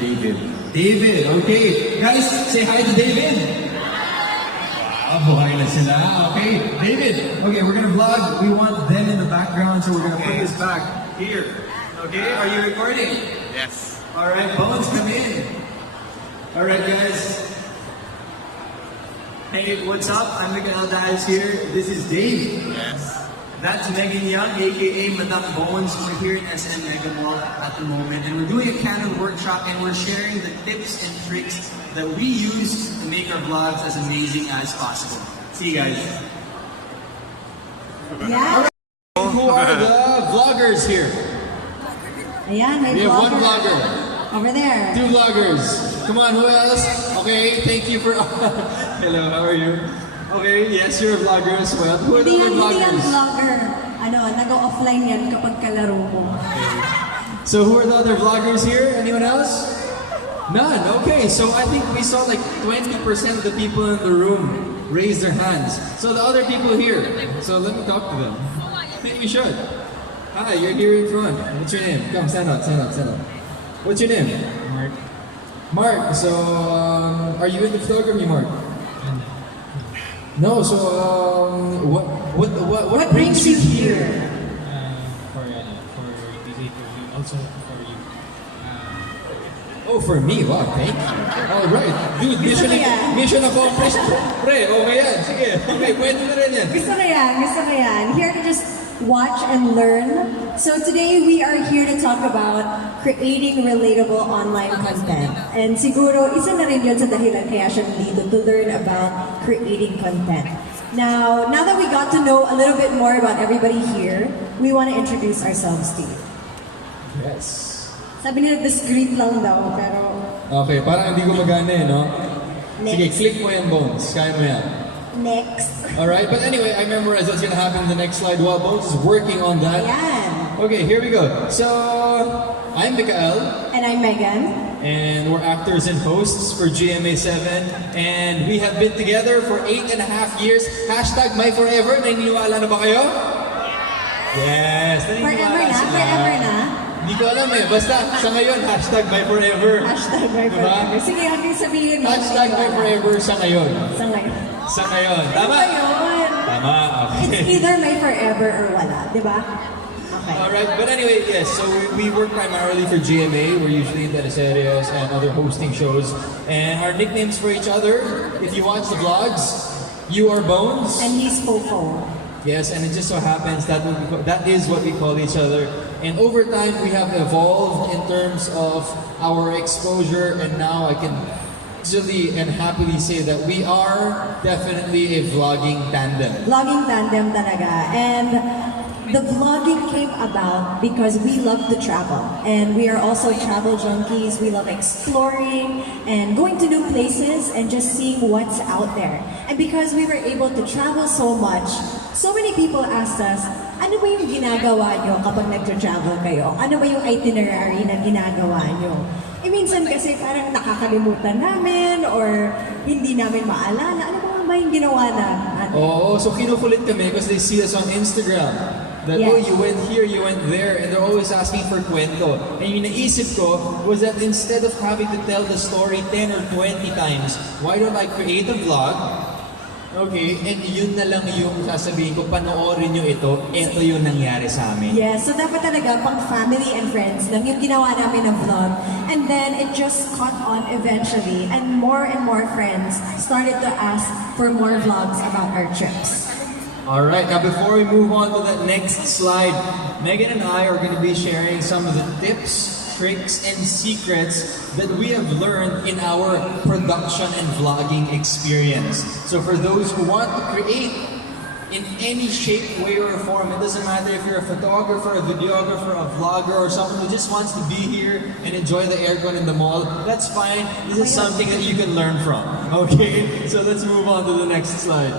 David. David, okay. Guys, say hi to David. Wow, buhay na sila. Okay, David. Okay, we're gonna vlog. We want them in the background, so we're gonna put this back here. Okay, are you recording? Yes. Alright, Bones, come in. Alright, guys. Hey, what's up? I'm Mikael Daez here. This is Dave. Yes. That's Megan Young, aka Madam Bones. We're here in SM Mega Mall at the moment, and we're doing a Canon workshop, and we're sharing the tips and tricks that we use to make our vlogs as amazing as possible. See you guys. Yeah. Who are the vloggers here? Ayan, may We have one vlogger. vlogger. Over there. Two vloggers. Come on, who else? Okay, thank you for... Hello, how are you? Okay, yes, you're a vlogger as well. Who are the other Hindi yan vloggers? vlogger. Ano, nag-offline yan kapag kalaro mo. So who are the other vloggers here? Anyone else? None. Okay, so I think we saw like 20% of the people in the room raise their hands. So the other people here. So let me talk to them. I think we should. Hi, you're here in front. What's your name? Come, stand up, stand up, stand up. What's your name? Mark. Mark. So are you in the photography, Mark? No. So what brings you here? For this interview, also for you. Oh, for me? Wow, thank you. All right. Dude, mission accomplished. Pre, okay yan. Sige. Okay, pwede na rin yan. Gusto ko yan, gusto ko yan. Here to just watch and learn. So today we are here to talk about creating relatable online content. And siguro, isa na rin yun sa dahilan kaya siya nandito to learn about creating content. Now that we got to know a little bit more about everybody here, we want to introduce ourselves to you. Yes. Sabi nila discreet lang daw, pero Okay, parang hindi ko magana eh, no? Sige, Next. click mo yan, Bones. Kaya mo yan. next. Alright, but anyway, I memorized what's gonna happen in the next slide while Bones is working on that. Ayan. Okay, here we go. So, I'm Mikael, And I'm Megan. and we're actors and hosts for GMA7, and we have been together for 8.5 years. Hashtag #MyForever. Naniniwala na ba kayo? Yes, naniniwala Forever na? sila. Forever na? Hindi ko alam eh. Basta, sa ngayon, #MyForever. Hashtag my Diba? forever. Sige, aking sabihin mo. #MyForever sa ngayon. Sa ngayon. Sa ngayon. Tama? Ano ba yun? Tama, It's okay. either my forever or wala, di ba? Okay. Alright, but anyway, yes, so we work primarily for GMA. We're usually in teleseries and other hosting shows. And our nicknames for each other, if you watch the vlogs, you are Bones. And he's Fofo. Yes, and it just so happens that that is what we call each other. And over time, we have evolved in terms of our exposure, and now I can easily and happily say that we are definitely a vlogging tandem. Vlogging tandem talaga. And the vlogging came about because we love to travel. And we are also travel junkies. We love exploring and going to new places and just seeing what's out there. And because we were able to travel so much, so many people asked us, ano ba yung ginagawa nyo kapag nag-travel kayo? Ano ba yung itinerary na ginagawa nyo? Eh minsan kasi parang nakakalimutan namin or hindi namin maalala. Ano ba yung ginawa natin? Oh, so kinukulit kami because they see us on Instagram. That, Yes. oh, you went here, you went there, and they're always asking for kwento. And yung naisip ko was that instead of having to tell the story 10 or 20 times, why don't I create a vlog? Okay, and yun na lang yung sasabihin ko, panoorin nyo ito yung nangyari sa amin. Yes, so dapat talaga pang family and friends lang yung ginawa namin ng vlog. And then it just caught on eventually and more friends started to ask for more vlogs about our trips. Alright, now before we move on to the next slide, Megan and I are going to be sharing some of the tips, tricks, and secrets that we have learned in our production and vlogging experience. So for those who want to create in any shape, way, or form, it doesn't matter if you're a photographer, a videographer, a vlogger, or someone who just wants to be here and enjoy the aircon in the mall, that's fine. This is something that you can learn from. Okay, so let's move on to the next slide.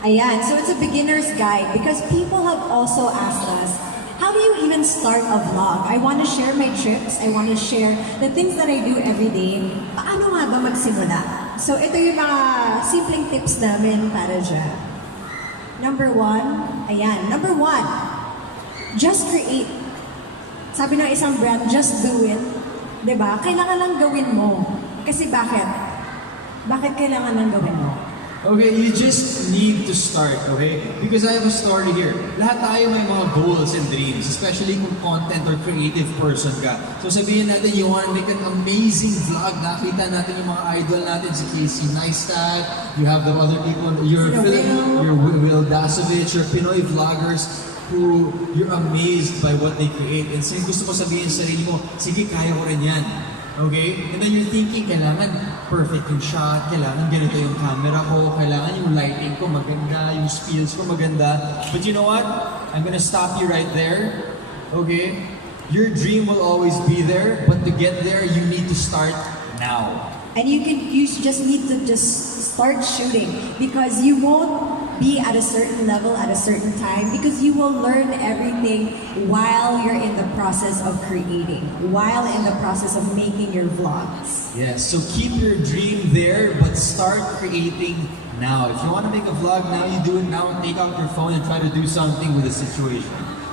Ayan, so it's a beginner's guide because people have also asked us, how do you even start a vlog? I want to share my trips, I want to share the things that I do every day. Paano nga ba magsimula? So ito yung mga simpleng tips namin para dyan. Number one, just create. Sabi ng isang brand, just do it. 'Di ba? Kailangan lang gawin mo. Kasi bakit? Bakit kailangan lang gawin mo? Okay, you just need to start, okay? Because I have a story here. Lahat tayo may mga goals and dreams, especially kung content or creative person ka. So sabihin natin, you want to make an amazing vlog. Nakita natin yung mga idol natin, si Casey Neistat, you have the other people, your Will Dasovich, your Pinoy vloggers who you're amazed by what they create. And so gusto ko sabihin sa sarili mo, sige, kaya ko rin yan. Okay? And then you're thinking, kailangan perfect yung shot, kailangan ganito yung camera ko, kailangan yung lighting ko maganda, yung spills ko maganda. But you know what? I'm gonna stop you right there. Okay? Your dream will always be there, but to get there, you need to start now. And you just need to just start shooting because you won't be at a certain level at a certain time because you will learn everything while you're in the process of creating, while in the process of making your vlogs. Yes, so keep your dream there, but start creating now. If you want to make a vlog now, you do it now. Take out your phone and try to do something with the situation.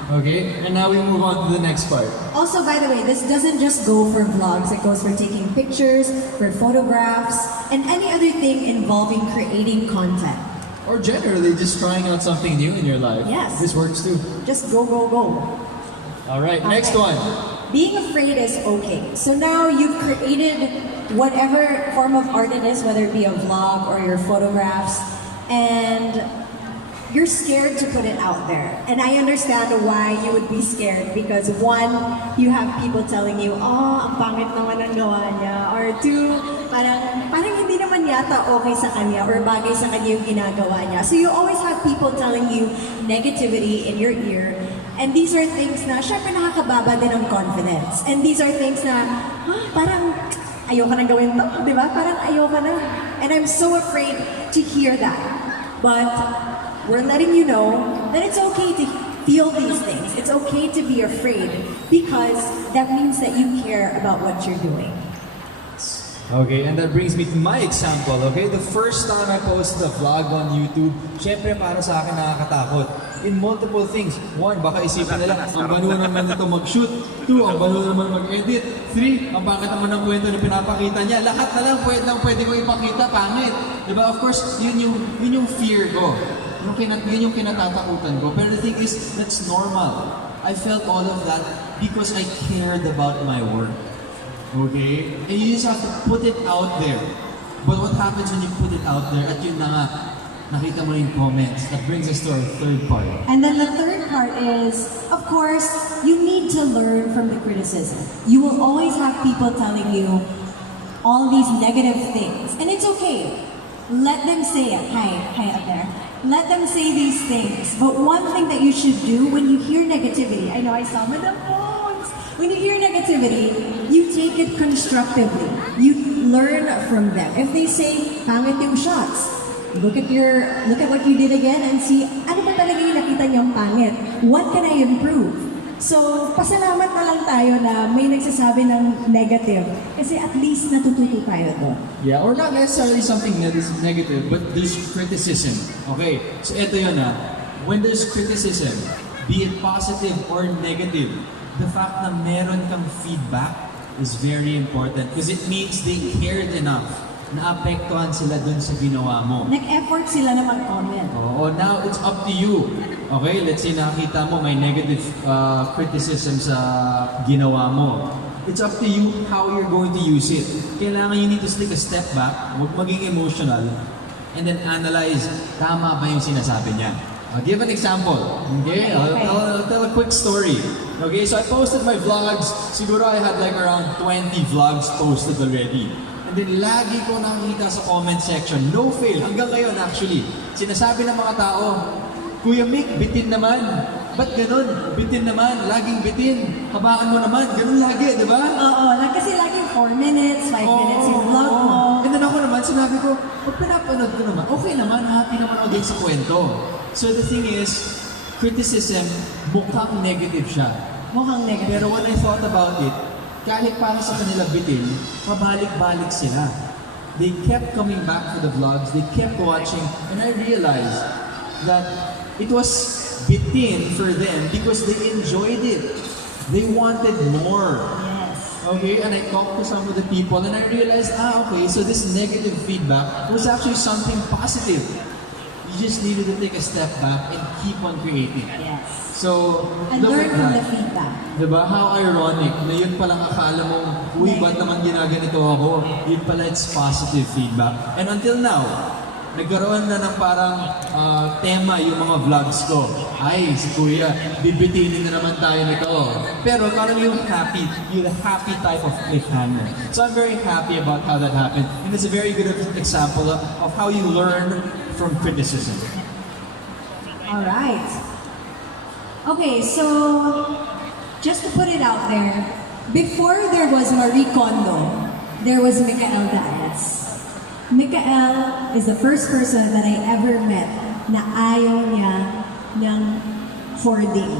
Okay? And now we move on to the next part. Also, by the way, this doesn't just go for vlogs. It goes for taking pictures, for photographs, and any other thing involving creating content. Or generally, just trying out something new in your life. Yes. This works too. Just go, go, go. All right, next one. Being afraid is okay. So now you've created whatever form of art it is, whether it be a vlog or your photographs, and you're scared to put it out there. And I understand why you would be scared because one, you have people telling you, oh, ang pangit naman ang gawa niya. Or two, parang hindi naman yata okay sa kanya or bagay sa kanya yung ginagawa niya. So you always have people telling you negativity in your ear. And these are things na, syempre nakakababa din ang confidence. And these are things na, parang ayoko na gawin to, di ba? Parang ayoko na. And I'm so afraid to hear that. But we're letting you know that it's okay to feel these things. It's okay to be afraid because that means that you care about what you're doing. Okay, and that brings me to my example, okay? The first time I posted a vlog on YouTube, syempre para sa akin nakakatakot. In multiple things. One, baka isipin nila, ang banu naman nito mag-shoot. Two, ang banu naman mag-edit. Three, ang pangit naman ng kwento na pinapakita niya. Lahat na lang pwede ko ipakita, pangit. Diba? Of course, yun yung fear ko. Yun yung kinatatakutan ko. Pero the thing is, that's normal. I felt all of that because I cared about my work. Okay? And you just have to put it out there. But what happens when you put it out there at yun na nga, nakita mo yung comments. That brings us to our third part. And then the third part is, of course, you need to learn from the criticism. You will always have people telling you all these negative things. And it's okay. Let them say it. Hi up there. Let them say these things. But one thing that you should do when you hear negativity, I know I saw Madam Bones. When you hear negativity, you take it constructively. You learn from them. If they say, pangit yung shots, look at what you did again and see, ano ba talaga yung nakita niyong pangit? What can I improve? So, pasalamat na lang tayo na may nagsasabi ng negative kasi at least natututo tayo doon. Yeah, or not necessarily something that is negative, but there's criticism. Okay, so eto yun na. When there's criticism, be it positive or negative, the fact na meron kang feedback is very important because it means they cared enough na apektuhan sila dun sa ginawa mo. Nag-effort sila na mag-comment. Oo, now it's up to you. Okay, let's say nakita mo may negative criticism sa ginawa mo. It's up to you how you're going to use it. Kailangan you need to take a step back, huwag maging emotional, and then analyze, tama ba yung sinasabi niya? I'll give an example. Okay, I'll tell a quick story. Okay, so I posted my vlogs. Siguro I had like around 20 vlogs posted already. And then lagi ko nakikita sa comment section, no fail, hanggang ngayon actually. Sinasabi ng mga tao, Kuya Mick, bitin naman. Ba't ganun? Bitin naman, laging bitin. Habaan mo naman, ganun lagi, di ba? Oo, kasi laging 4 minutes, 5 minutes yung vlog mo. And then ako naman, sinabi ko, pag pinapanood ko naman, okay naman, happy naman ako din sa kwento. So the thing is, criticism, mukhang negative siya. Mukhang negative. Pero when I thought about it, kahit para sa kanila bitin, pabalik-balik sila. They kept coming back to the vlogs, they kept watching, and I realized that it was bitin for them because they enjoyed it. They wanted more. Yes. Okay, and I talked to some of the people and I realized, okay, so this negative feedback was actually something positive. You just needed to take a step back and keep on creating. Yes. So, And look learn at from the that. feedback. Diba? How ironic na yun palang akala mong, uy, ba't naman ginaganito ako? Yun pala, it's positive feedback. And until now, nagkaroon na ng parang tema yung mga vlogs ko. Ay, si Kuya, bibitinin na naman tayo nito. Pero parang yung happy type of cliffhanger. So I'm very happy about how that happened. And it's a very good example of how you learn from criticism. All right. Okay, so just to put it out there, before there was Marie Kondo, there was Mikael Daez. Mikael is the first person that I ever met na ayaw niya ng hoarding.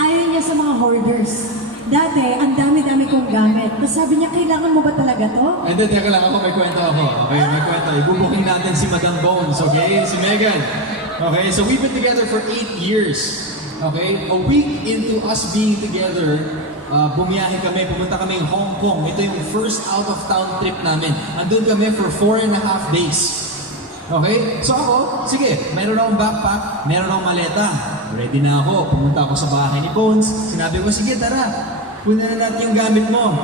Ayaw niya sa mga hoarders. Dati, ang dami-dami kong gamit. Tapos sabi niya, kailangan mo ba talaga to? And then, teka lang ako, may kwento ako. Okay, may kwento. Ibubuking natin si Madam Bones, okay? Si Megan. Okay, so we've been together for 8 years. Okay, a week into us being together, bumiyahe kami, pumunta kami ng Hong Kong. Ito yung first out-of-town trip namin. Andun kami for 4.5 days. Okay? So ako, sige, meron akong backpack, meron akong maleta. Ready na ako. Pumunta ako sa bahay ni Bones. Sinabi ko, sige, tara. Kunin na natin yung gamit mo.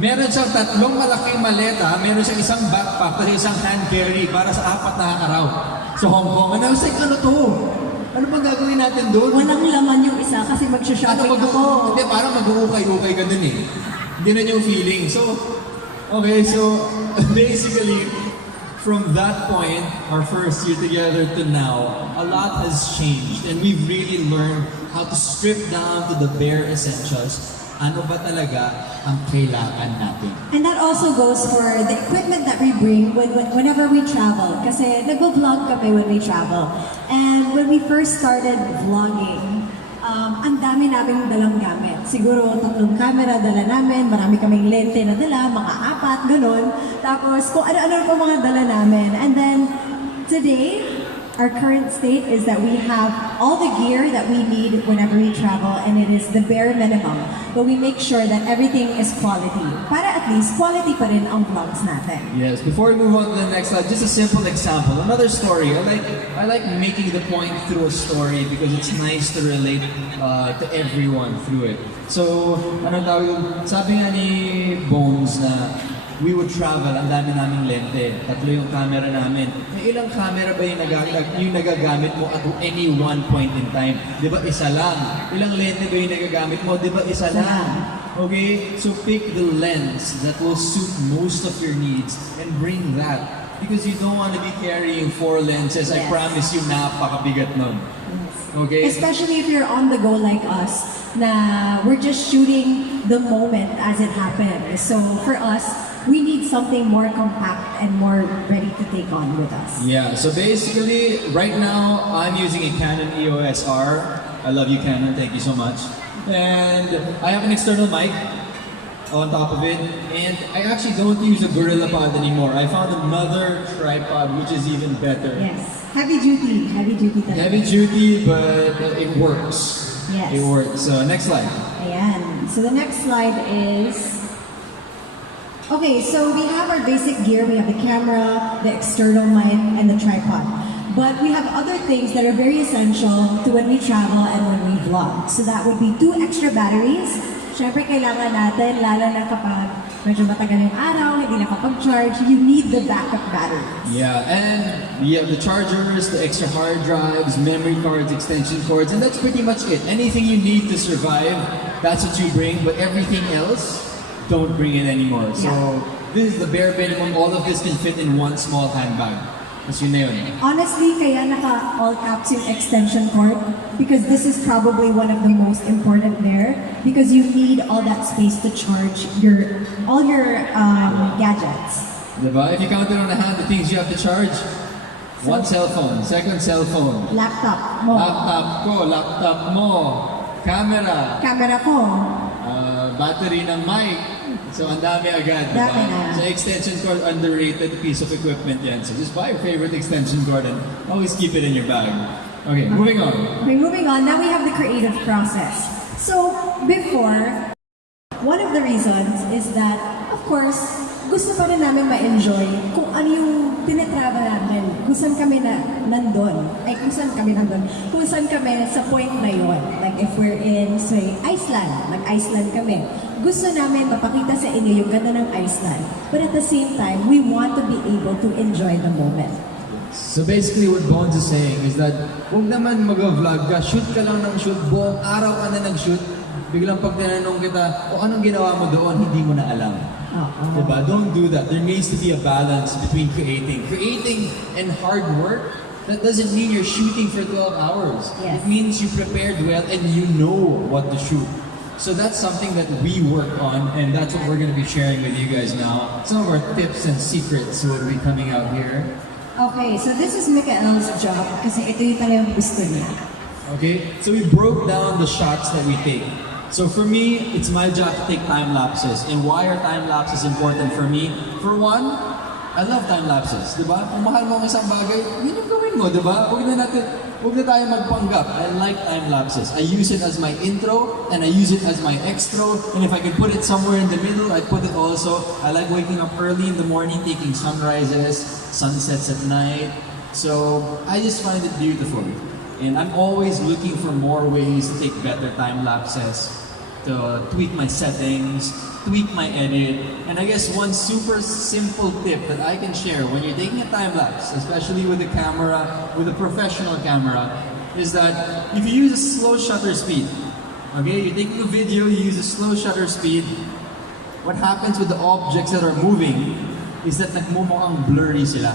Meron siyang 3 malaking maleta, meron siyang isang backpack, kasi isang hand carry para sa 4 na araw sa Hong Kong. And I was like, ano to? Ano bang gagawin natin doon? Walang laman yung isa kasi magsha-shopping ako. Hindi, parang mag-uukay-ukay ka dun eh. Hindi na yung feeling. So, okay, so basically, from that point, our first year together to now, a lot has changed. And we've really learned how to strip down to the bare essentials. Ano ba talaga ang kailangan natin? And that also goes for the equipment that we bring whenever we travel. Kasi nag-vlog kami when we travel. And when we first started vlogging, ang dami naming dalang gamit. Siguro 3 camera dala namin, marami kaming lente na dala, mga 4, ganun. Tapos kung ano-ano pa mga dala namin. And then today, our current state is that we have all the gear that we need whenever we travel, and it is the bare minimum. But we make sure that everything is quality. Para at least quality pa rin ang vlogs natin. Yes, before we move on to the next slide, just a simple example. Another story. I like making the point through a story because it's nice to relate to everyone through it. So, ano tawag yun? Sabi nga ni Bones na we would travel, ang dami naming lente. 3 yung camera namin. May ilang camera ba yung nagagamit mo at any one point in time? Di ba isa lang? Ilang lente ba yung nagagamit mo? Di ba isa lang? Okay? So pick the lens that will suit most of your needs and bring that. Because you don't want to be carrying 4 lenses. I Yes. promise you, napakabigat nun. Okay? Especially if you're on the go like us, na we're just shooting the moment as it happens. So for us, we need something more compact and more ready to take on with us. Yeah, so basically, right now, I'm using a Canon EOS R. I love you, Canon. Thank you so much. And I have an external mic on top of it. And I actually don't use a Gorilla Pod anymore. I found another tripod, which is even better. Yes. Heavy duty talaga. Heavy duty, but it works. Yes. It works. So next slide. Ayan. So the next slide is... Okay, so we have our basic gear. We have the camera, the external mic, and the tripod. But we have other things that are very essential to when we travel and when we vlog. So that would be 2 extra batteries. Siyempre, kailangan natin, lalo na kapag medyo matagal yung araw, hindi nakapag-charge, you need the backup batteries. Yeah, and you have the chargers, the extra hard drives, memory cards, extension cords, and that's pretty much it. Anything you need to survive, that's what you bring, but everything else, don't bring it anymore. So, this is the bare minimum. All of this can fit in one small handbag. That's yun na yun. Honestly, kaya naka-all caps yung extension cord because this is probably one of the most important there because you need all that space to charge all your gadgets. Diba? If you count it on a hand, the things you have to charge, 1 cell phone, 2nd cell phone, Laptop mo. laptop mo, camera, Camera ko. battery ng mic. So, ang dami agad. Diba? Dami na. So, extension cord, underrated piece of equipment yan. So, just buy your favorite extension cord and always keep it in your bag. Okay, moving on. Okay, moving on. Now we have the creative process. So, before, one of the reasons is that, of course, gusto pa rin namin ma-enjoy kung ano yung tinatravel namin, kung saan kami kung saan kami sa point na yon. Like if we're in, say, Iceland, nag-Iceland kami. Gusto namin mapakita sa inyo yung ganda ng Iceland. But at the same time, we want to be able to enjoy the moment. So basically what Bones is saying is that huwag naman mag-vlog ka, shoot ka lang ng shoot, buong araw ka na nag-shoot, biglang pag tinanong kita, o anong ginawa mo doon, hindi mo na alam. Diba? Don't do that. There needs to be a balance between creating and hard work. That doesn't mean you're shooting for 12 hours. Yes. It means you prepared well and you know what to shoot. So that's something that we work on, and that's what we're going to be sharing with you guys now. Some of our tips and secrets will be coming out here. Okay, so this is Mikael's job kasi ito yung talagang gusto niya. Okay, so we broke down the shots that we take. So for me, it's my job to take time lapses. And why are time lapses important for me? For one, I love time lapses, di ba? Kung mahal mo ang isang bagay, yun yung gawin mo, di ba? Huwag na tayo magpanggap. I like time lapses. I use it as my intro, and I use it as my extro. And if I could put it somewhere in the middle, I put it also. I like waking up early in the morning, taking sunrises, sunsets at night. So I just find it beautiful. And I'm always looking for more ways to take better time lapses, to tweak my settings, tweak my edit. And I guess one super simple tip that I can share when you're taking a time lapse, especially with a camera, with a professional camera, is that if you use a slow shutter speed, okay, you're taking a video, you use a slow shutter speed, what happens with the objects that are moving is that nagmumukhang blurry sila.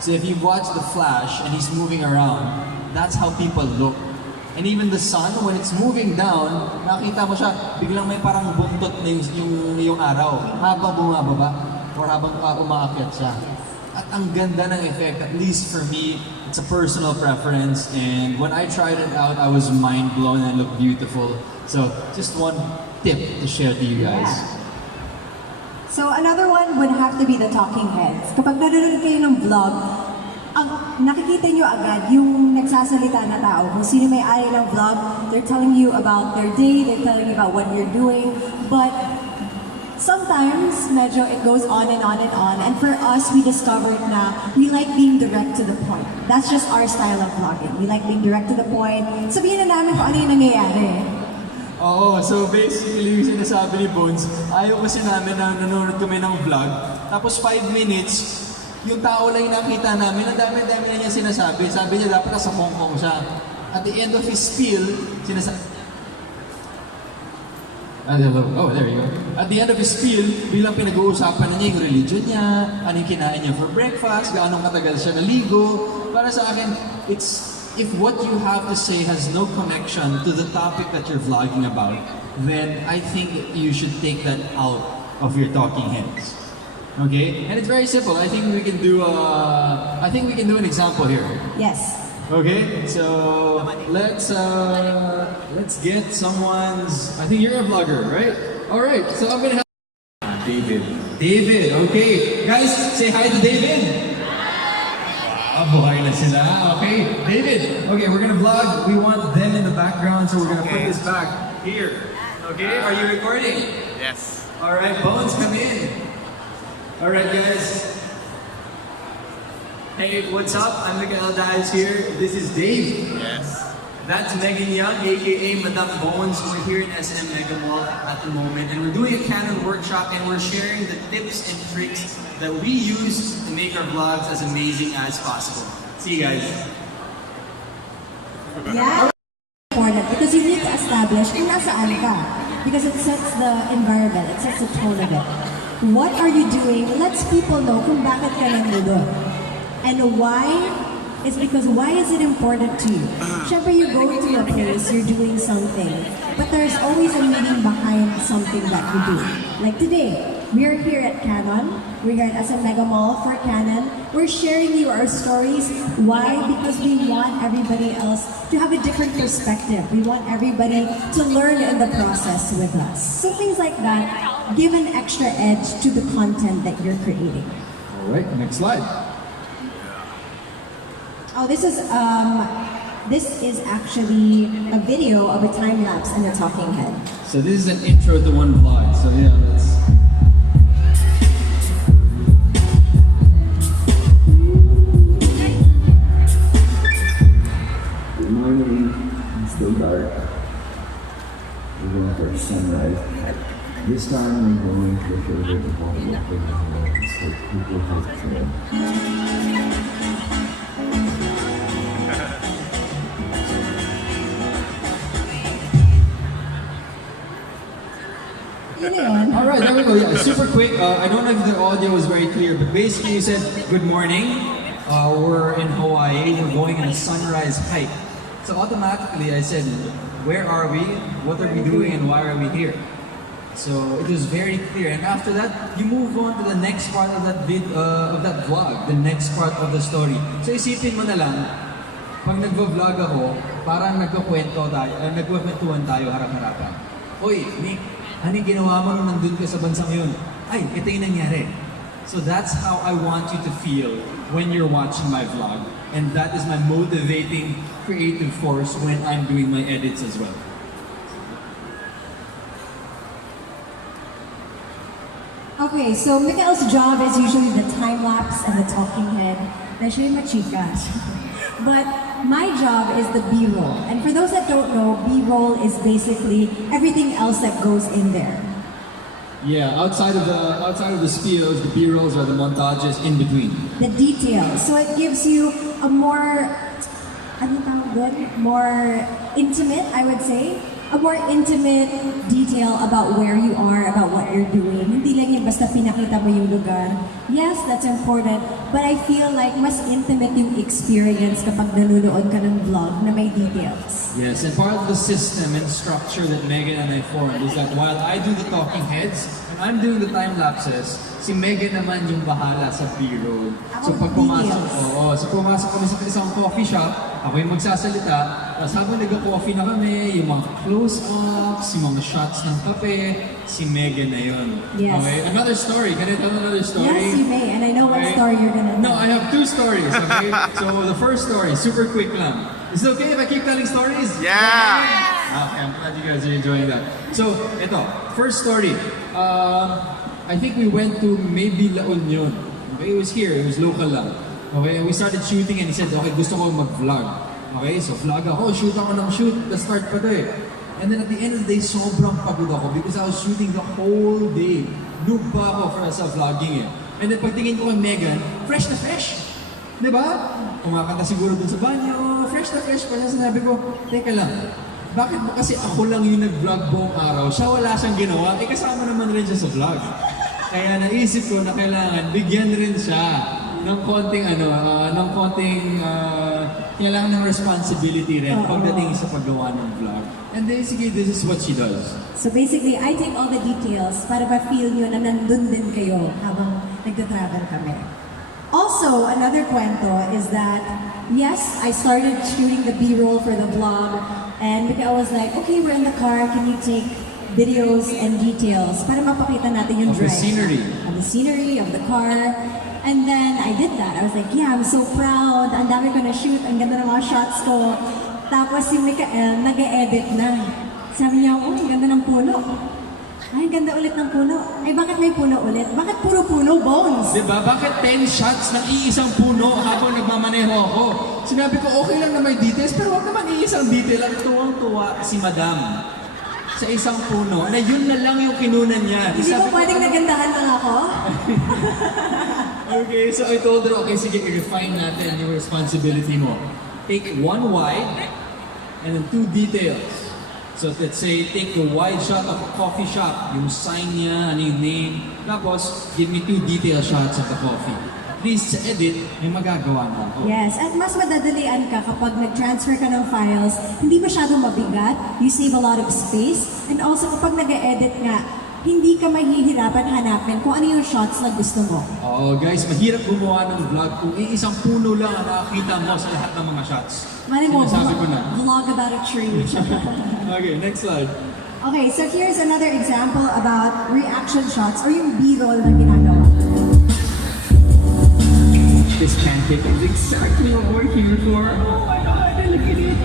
So if you watch the Flash and he's moving around, that's how people look. And even the sun, when it's moving down, nakita mo siya, biglang may parang buntot na yung araw habang bumababa or habang umaakyat siya. At ang ganda ng effect, at least for me, it's a personal preference. And when I tried it out, I was mind blown and it looked beautiful. So just one tip to share to you guys. Yeah. So another one would have to be the talking heads. Kapag nanonood kayo ng vlog, ang nakikita nyo agad yung nagsasalita na tao. Kung sino may-ari ng vlog, they're telling you about their day, they're telling you about what you're doing. But sometimes, medyo it goes on and on and on. And for us, we discovered na we like being direct to the point. That's just our style of vlogging. We like being direct to the point. Sabihin na namin kung ano yung nangyayari. Oo, so basically yung sinasabi ni Bones, ayaw kasi namin na nanonood kami ng vlog, tapos 5 minutes, yung tao lang yung nakita namin, ang dami-dami na niya sinasabi. Sabi niya dapat nasa Hong Kong siya. At the end of his spiel, sinasabi... Oh, there you go. At the end of his spiel, bilang pinag-uusapan na niya yung religion niya, ano yung kinain niya for breakfast, gaano katagal siya naligo. Para sa akin, it's... If what you have to say has no connection to the topic that you're vlogging about, then I think you should take that out of your talking heads. Okay, and it's very simple. I think we can do an example here. Yes. Okay, so let's get someone's. I think you're a vlogger, right? All right, so I'm gonna have David. David, okay, guys, say hi to David. Buhay na sila. Okay, David. Okay, we're gonna vlog. We want them in the background, so we're gonna put this back here. Okay, are you recording? Yes. All right, Bones, come in. All right, guys. Hey, what's up? I'm Mikael Daez here. This is Dave. Yes. That's Megan Young, aka Madame Bones. We're here in SM Mega Mall at the moment, and we're doing a Canon workshop, and we're sharing the tips and tricks that we use to make our vlogs as amazing as possible. See you guys. Yeah. Important because you need to establish kung nasaan ka. Because it sets the environment, it sets the tone of it. What are you doing? Lets people know kung bakit ka nandun. And why? It's because why is it important to you? Siyempre, you go to a place, you're doing something, but there's always a meaning behind something that you do. Like today, we are here at Canon. We're here at SM Mega Mall for Canon. We're sharing you our stories. Why? Because we want everybody else to have a different perspective. We want everybody to learn in the process with us. So things like that give an extra edge to the content that you're creating. All right, next slide. Oh, this is actually a video of a time lapse and a talking head. So So this is an intro to one vlog. So yeah, let's. Good morning. It's still dark. We're going for sunrise. This time we're going to the favorite of all the world. It's called People House Trail. Yun yun. All right, there we go. Yeah, super quick. I don't know if the audio was very clear, but basically you said good morning. We're in Hawaii. We're going on a sunrise hike. So automatically I said, where are we? What are we doing? And why are we here? So it was very clear. And after that, you move on to the next part of that vlog, the next part of the story. So isipin mo na lang, pag nagvo-vlog ako, parang nagkukwentuhan tayo harap-harapan. Hoy, Nick, anong ginawa mo nung nandun ka sa bansang yun? Ay, ito yung nangyari. So that's how I want you to feel when you're watching my vlog. And that is my motivating creative force when I'm doing my edits as well. Okay, so Mikael's job is usually the time-lapse and the talking head. Na siya yung machikas. But my job is the B-roll. And for those that don't know, B-roll is basically everything else that goes in there. Yeah, outside of the spiels, the B-rolls are the montages in between. The details. So it gives you a more, more intimate, I would say. A more intimate detail about where you are, about what you're doing. Hindi lang yung basta pinakita mo yung lugar. Yes, that's important, but I feel like mas intimate yung experience kapag nanonood ka ng vlog na may details. Yes, and part of the system and structure that Megan and I formed is that while I do the talking heads, and I'm doing the time lapses, si Megan naman yung bahala sa B-roll. So pag pumasok kami sa isang coffee shop, ako yung magsasalita, tapos habang nag-coffee na kami, yung mga close-ups, yung mga shots ng kape, si Megan na yun. Yes. Okay, another story. Can I tell another story? Yes, you may, and I know what story you're gonna tell. No, I have two stories, okay? So the first story, super quick lang. Is it okay if I keep telling stories? Yeah! Okay, I'm glad you guys are enjoying that. So, ito, first story. I think we went to maybe La Union. Okay, it was here, it was local lang. Okay, and we started shooting and he said, okay, gusto ko mag-vlog. Okay, so vlog ako, shoot ako ng shoot, the start pa to eh. And then at the end of the day, sobrang pagod ako because I was shooting the whole day. Noob pa ako sa vlogging eh. And then pagtingin ko kay Megan, fresh na fresh. Di ba? Kumakanta siguro dun sa banyo, fresh na fresh pa siya. Sinabi ko, teka lang, bakit ba kasi ako lang yung nag-vlog buong araw? Siya wala siyang ginawa, eh kasama naman rin siya sa vlog. Kaya naisip ko na kailangan bigyan rin siya ng konting kailangan ng responsibility rin pagdating sa paggawa ng vlog. And basically, this is what she does. So basically, I take all the details para ma-feel nyo na nandun din kayo habang nagda-travel kami. Also, another kwento is that, yes, I started shooting the B-roll for the vlog, and Mikael was like, okay, we're in the car, can you take videos and details para mapakita natin yung Of the drive. scenery. Of the scenery, of the car. And then I did that. I was like, yeah, I'm so proud. Ang dami ko na shoot. Ang ganda ng mga shots ko. Tapos si Mikael, nag-e-edit na. Sabi niya, oh, ang ganda ng puno. Ay, ang ganda ulit ng puno. Ay, bakit may puno ulit? Bakit puro puno, Bones? Diba? Bakit 10 shots ng iisang puno habang nagmamaneho ako? Sinabi ko, okay lang na may details, pero wag naman iisang detail. Ang tuwang-tuwa si Madam sa isang puno na yun na lang yung kinunan niya. Hindi ba pwedeng nagandahan lang ako? Okay, so I told her, okay, sige, i-refine natin yung responsibility mo. Take one wide and then 2 details. So let's say, take the wide shot of a coffee shop, yung sign niya, ano yung name. Tapos, give me 2 detail shots of the coffee. At least sa edit, may magagawa na ako. Yes, at mas madadalian ka kapag nag-transfer ka ng files, hindi masyadong mabigat, you save a lot of space, and also kapag nag-edit nga, hindi ka mahihirapan hanapin kung ano yung shots na gusto mo. Oh, guys, mahirap gumawa ng vlog kung isang puno lang ang nakakita mo sa lahat ng mga shots. Mali mo, Sinasabi ko na. vlog about a tree. Okay, next slide. Okay, so here's another example about reaction shots or yung B-roll na ginagawa. This pancake is exactly what we're here for. Oh my god, look at it.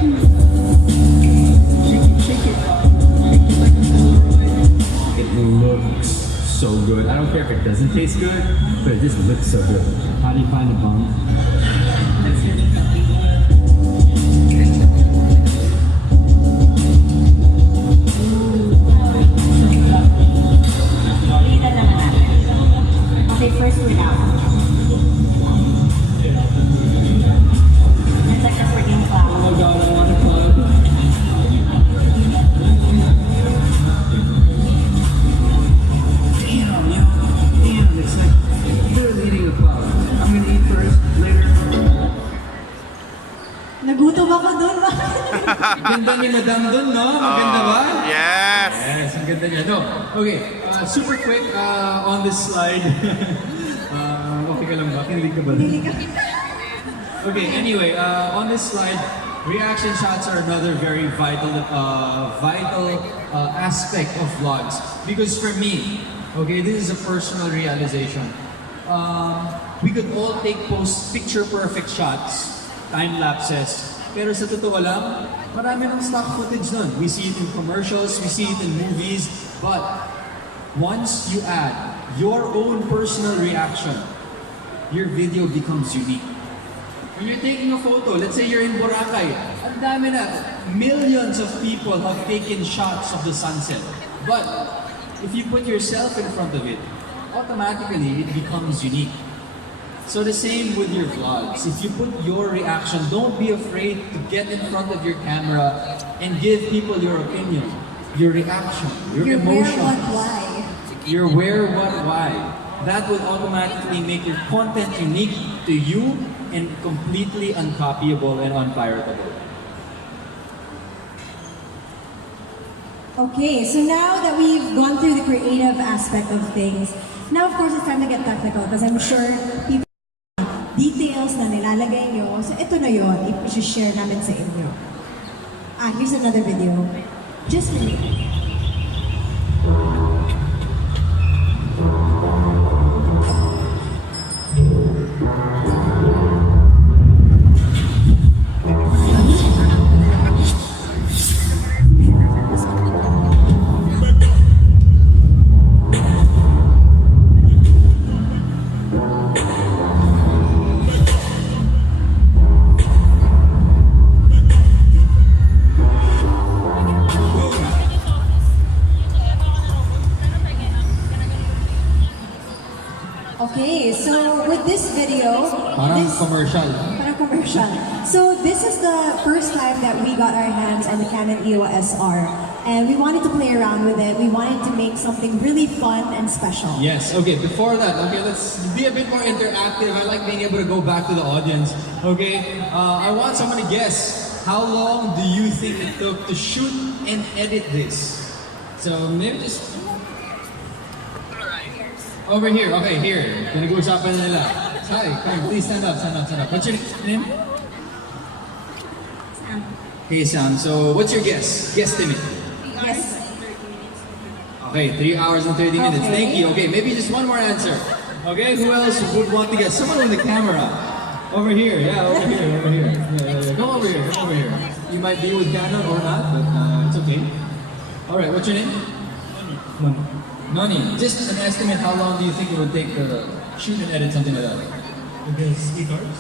Shake it, shake it. Shake it like a looks so good. I don't care if it doesn't taste good, but it just looks so good. How do you find the bun? Pilitan naman natin. Okay, first we're out. It's like a freaking cloud. Oh god, I want a cloud. Damn, yo. Damn, it's like literally eating a cloud. I'm gonna eat first, later. Nagutom ako dun. Ganda ni Madam dun, no? Maganda ba? Yes! Yes, ang ganda niya. No, okay, super quick on this slide. Okay ka lang ba? Kinilig ka ba? Pili ka. Okay, anyway, on this slide, reaction shots are another very vital aspect of vlogs. Because for me, okay, this is a personal realization. We could all take picture-perfect shots, time lapses, pero sa totoo lang, marami ng stock footage nun. We see it in commercials, we see it in movies, but once you add your own personal reaction, your video becomes unique. When you're taking a photo, let's say you're in Boracay, ang dami na, millions of people have taken shots of the sunset. But if you put yourself in front of it, automatically it becomes unique. So the same with your vlogs. If you put your reaction, don't be afraid to get in front of your camera and give people your opinion, your reaction, your emotion. Where, what, why. Your where, what, why. That will automatically make your content unique to you and completely uncopyable and unpirateable. Okay, so now that we've gone through the creative aspect of things, now of course it's time to get technical because I'm sure people have details na nilalagay nyo. So ito na yun, i-share namin sa inyo. Here's another video. Just for me. Okay, so with this video, Parang commercial. Parang commercial. So this is the first time that we got our hands on the Canon EOS R, and we wanted to play around with it. We wanted to make something really fun and special. Yes, okay, before that, okay, let's be a bit more interactive. I like being able to go back to the audience. Okay, I want someone to guess, how long do you think it took to shoot and edit this? So maybe just... Over here, okay, here. Pinag-uusapan na nila. Hi, come, please stand up, stand up, stand up. What's your name? Sam. Hey Sam, so what's your guess? Guesstimate. Yes. Okay, 3 hours and 30 minutes. Okay. Thank you. Okay, maybe just one more answer. Okay, who else would want to guess? Someone with the camera. Over here, yeah, over here, over here. Yeah. Come over here, come over here. You might be with Canon or not, but it's okay. Alright, what's your name? Noni. Just an estimate, how long do you think it would take to shoot and edit something like that? I guess 8 hours?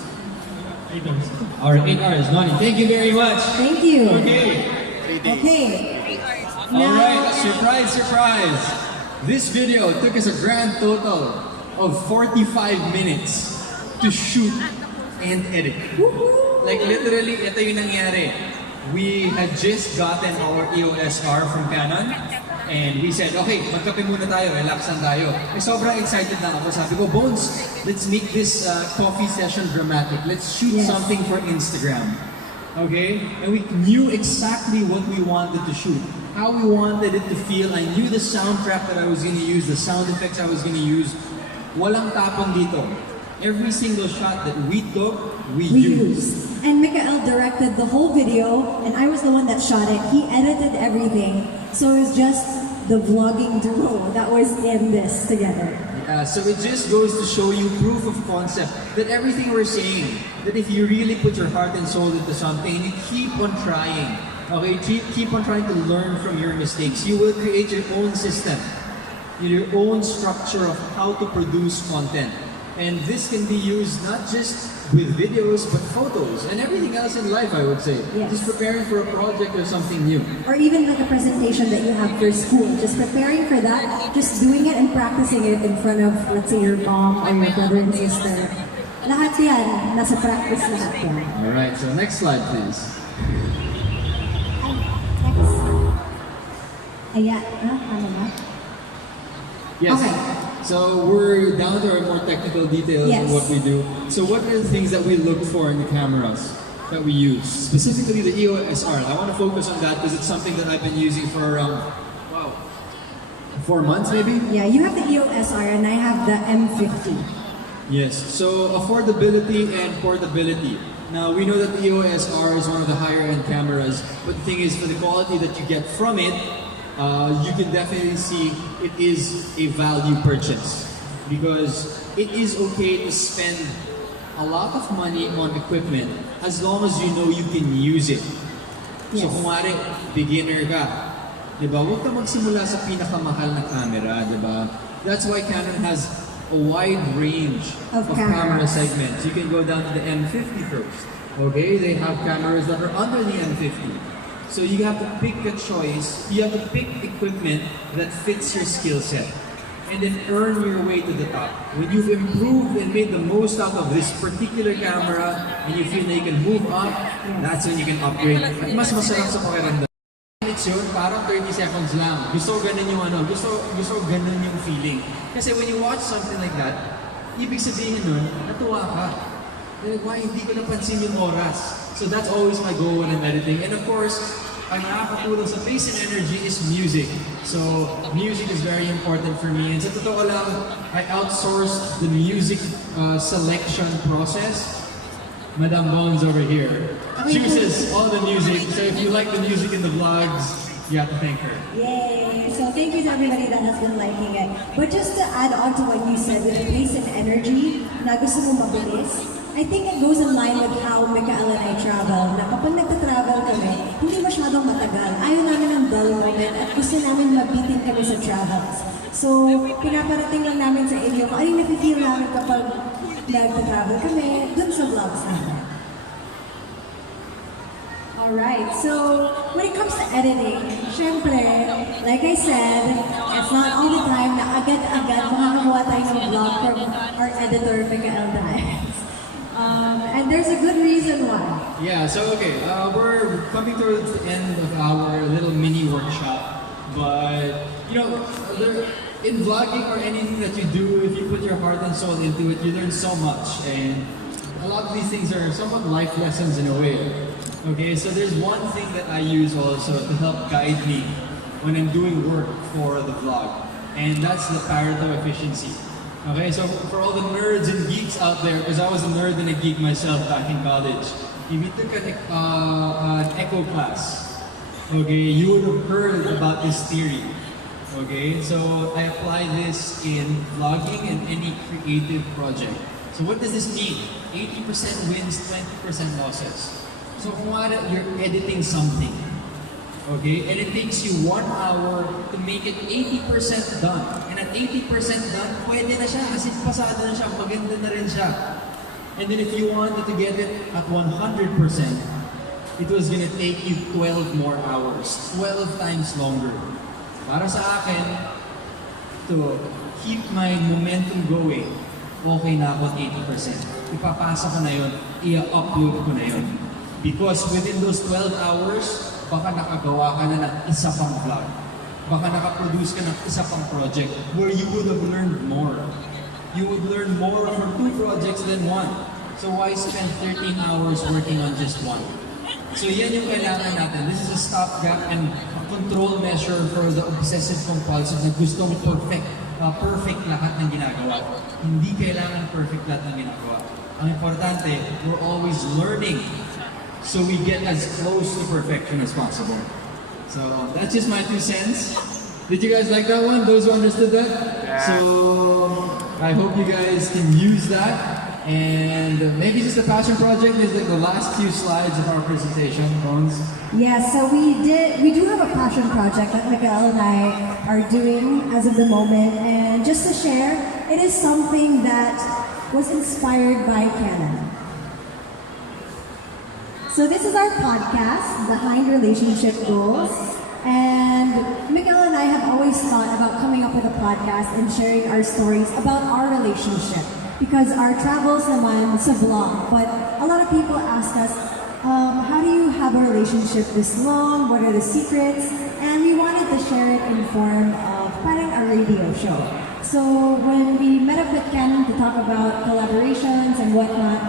8 hours. Alright, 8 hours. Noni, thank you very much. Thank you. Okay. Okay. Alright, surprise, surprise. This video took us a grand total of 45 minutes to shoot and edit. Like literally, ito yung nangyari. We had just gotten our EOS R from Canon and we said, okay, magkape muna tayo, relax lang tayo. Eh, sobrang excited na ako. Sabi ko, Bones, let's make this coffee session dramatic. Let's shoot something for Instagram. Okay? And we knew exactly what we wanted to shoot. How we wanted it to feel. I knew the soundtrack that I was going to use, the sound effects I was going to use. Walang tapon dito. Every single shot that we took, we used. And Mikael directed the whole video, and I was the one that shot it. He edited everything. So it was just the vlogging duo that was in this together. So it just goes to show you proof of concept that everything we're saying, that if you really put your heart and soul into something and you keep on trying, okay, keep on trying to learn from your mistakes, you will create your own system. your own structure of how to produce content. And this can be used not just with videos, but photos and everything else in life, I would say. Yes. Just preparing for a project or something new. Or even like a presentation that you have for school. Just preparing for that, just doing it and practicing it in front of, let's say, your mom or your brother and sister. Lahat yan, nasa practice lahat yan. Alright, so next slide, please. Next. Ayan, ano na? Yes. Okay. So we're down to our more technical details Yes. of what we do. So what are the things that we look for in the cameras that we use? Specifically the EOS R. I want to focus on that because it's something that I've been using for around, 4 months maybe? Yeah, you have the EOS R and I have the M50. Yes. So affordability and portability. Now we know that the EOS R is one of the higher end cameras, but the thing is for the quality that you get from it, you can definitely see it is a value purchase because it is okay to spend a lot of money on equipment as long as you know you can use it. So Yes. kung wari, beginner ka, di ba? Huwag ka magsimula sa pinakamahal na camera, di ba? That's why Canon has a wide range Of of camera cameras. segments. You can go down to the M50 first. Okay, they have cameras that are under the M50. So you have to pick a choice, you have to pick equipment that fits your skill set and then earn your way to the top. When you've improved and made the most out of this particular camera and you feel that you can move up, that's when you can upgrade. At mas masarap sa pakiramdam. Minutes yun, parang 30 seconds lang. Gusto ko ganun yung gusto ko ganun yung feeling. Kasi when you watch something like that, ibig sabihin nun, natuwa ka. Like, why hindi ko napansin yung oras? So that's always my goal when I'm editing. And of course, ang nakakatulong sa pace and energy is music. So music is very important for me. And sa totoo lang, I outsourced the music selection process. Madam Bones over here chooses all the music. So if you like the music in the vlogs, you have to thank her. Yay! So thank you to everybody that has been liking it. But just to add on to what you said with the pace and energy, na gusto mo mabilis, I think it goes in line with how Mikael and I travel. Na kapag nagta-travel kami, hindi masyadong matagal. Ayaw namin ng dull moment at gusto namin mabitin kami sa travels. So, pinaparating lang namin sa inyo kung ano yung nafe-feel namin kapag nagta-travel kami dun sa vlogs namin. Alright, so when it comes to editing, syempre, like I said, it's not all the time na agad-agad makakakuha tayo ng vlog from our editor, Mikael Daez. And there's a good reason why. Yeah, so okay, we're coming towards the end of our little mini workshop, but you know, in vlogging or anything that you do, if you put your heart and soul into it, you learn so much, and a lot of these things are somewhat life lessons in a way. Okay, so there's one thing that I use also to help guide me when I'm doing work for the vlog, and that's the Pareto efficiency. Okay, so for all the nerds and geeks out there, because I was a nerd and a geek myself back in college, if you took an echo class, okay, you would have heard about this theory. Okay, so I apply this in vlogging and any creative project. So what does this mean? 80% wins, 20% losses. So kung you're editing something, okay, and it takes you 1 hour to make it 80% done. And at 80% done, pwede na siya kasi pasado na siya, maganda na rin siya. And then if you wanted to get it at 100%, it was gonna take you 12 more hours, 12 times longer. Para sa akin, to keep my momentum going, okay na ako at 80%. Ipapasa ko na yun, i-upload ko na yun. Because within those 12 hours, baka nakagawa ka na ng isa pang vlog. Baka nakaproduce ka ng isa pang project where you would have learned more. You would learn more from 2 projects than 1. So why spend 13 hours working on just 1? So yan yung kailangan natin. This is a stopgap and a control measure for the obsessive compulsive na gustong perfect lahat ng ginagawa. Hindi kailangan perfect lahat ng ginagawa. Ang importante, we're always learning so we get as close to perfection as possible. So that's just my 2 cents. Did you guys like that one? Those who understood that? Yeah. So I hope you guys can use that And maybe just a passion project is like the last few slides of our presentation, Bones. Yes, so we do have a passion project that Mikael and I are doing as of the moment. And just to share, it is something that was inspired by Canon. So this is our podcast, Behind Relationship Goals. And Mikael and I have always thought about coming up with a podcast and sharing our stories about our relationship. Because our travels naman sa vlog, but a lot of people ask us, how do you have a relationship this long? What are the secrets? And we wanted to share it in form of parang a radio show. So when we met up with Canon to talk about collaborations and whatnot,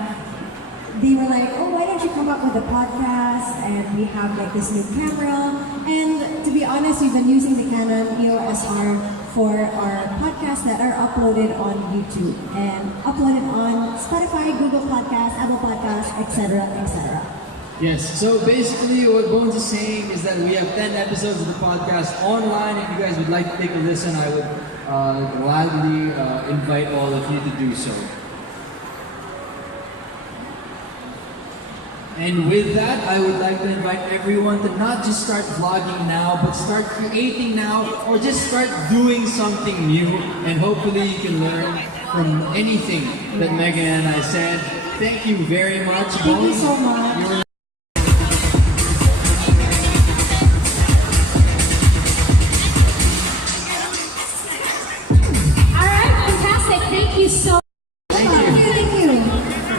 they were like, oh, why don't you come up with a podcast? And we have like this new camera. And to be honest, we've been using the Canon EOS R for our podcasts that are uploaded on YouTube and uploaded on Spotify, Google Podcasts, Apple Podcasts, etc., etc. Yes, so basically what Bones is saying is that we have 10 episodes of the podcast online. If you guys would like to take a listen, I would gladly invite all of you to do so. And with that, I would like to invite everyone to not just start vlogging now, but start creating now, or just start doing something new, and hopefully you can learn from anything that Megan and I said. Thank you very much. Thank you so much. Alright, fantastic. Thank you so much. Thank you.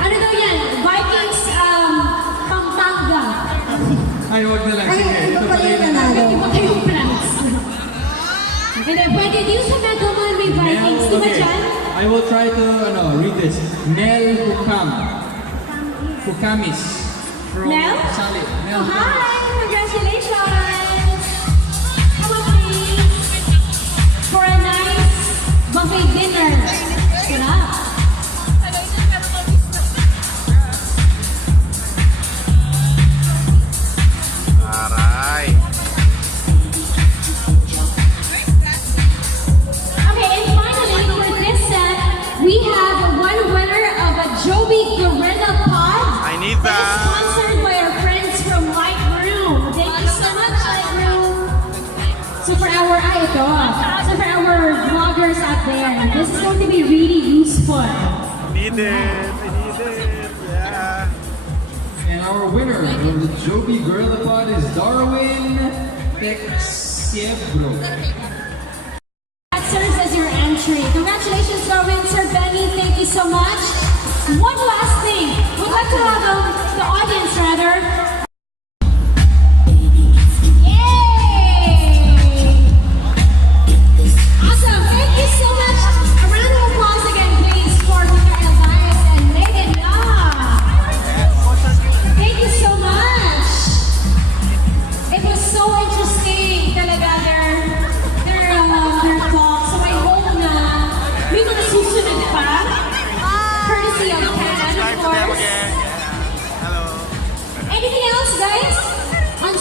Ano daw yan? Vikings, Pampanga. Ay, wag na lang. Ay, Sige, iba ito pala yung pala nanalo. Iba kayong plans. And then, pwede din sa nagaman may Vikings. Di ba okay. dyan? I will try to read this. Nel Hukamis. From Nel? Sali. Oh, hi! Congratulations! Come on, please. For a nice buffet dinner. Good up. Aray. Okay, and finally, for this set, we have one winner of a Joby Gorilla Pod. I need That is that. sponsored by our friends from Lightroom. Thank you so much, Lightroom. So for our vloggers out there, this is going to be really useful. Need it. I need it. Yeah. And our winner of the Joby Gorilla Pod is Darwin Texiebro. That serves as your entry. Congratulations, Darwin, Sir Benny. Thank you so much. One last thing. We'd like to have the audience, rather. Yay! Awesome. Thank you so much. A round of applause again, please, for Mikael, Daez, and Megan. Thank you so much. It was so interesting talaga their talk. So I hope na may mga susunod pa. Courtesy of Canon, of course. Hello. Anything else, guys? On